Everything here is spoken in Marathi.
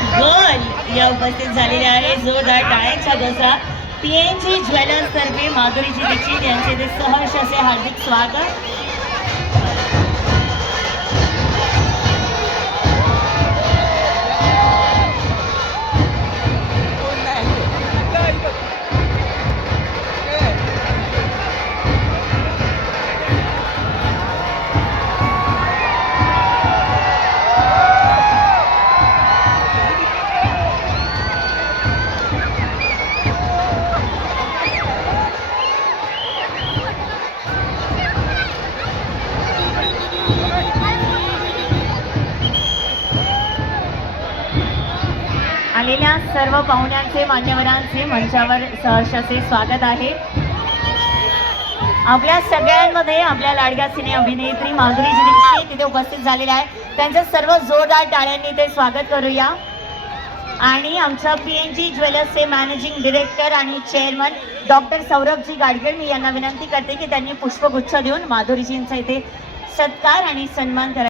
गर्ल या उपस्थित झालेल्या आहे. जोरदार टाळ्यांच्या गजरात PNG ज्वेलर्स तर्फे माधुरीजी दीक्षित यांचे ते सहर्ष असे हार्दिक स्वागत. आलेल्या सर्व पाहुण्यांचे मान्यवरांचे मंचावर सहर्ष असे स्वागत आहे. आपल्या सगळ्यांमध्ये आपल्या लाडक्या सिने अभिनेत्री माधुरीजी दीक्षित तिथे उपस्थित झालेल्या आहे. त्यांचं सर्व जोरदार टाळ्यांनी ते स्वागत करूया. आणि आमच्या PNG ज्वेलर्सचे मॅनेजिंग डिरेक्टर आणि चेअरमन डॉक्टर सौरभजी गाडगीळ, मी यांना विनंती करते की त्यांनी पुष्पगुच्छ देऊन माधुरीजींचा इथे सत्कार आणि सन्मान करा.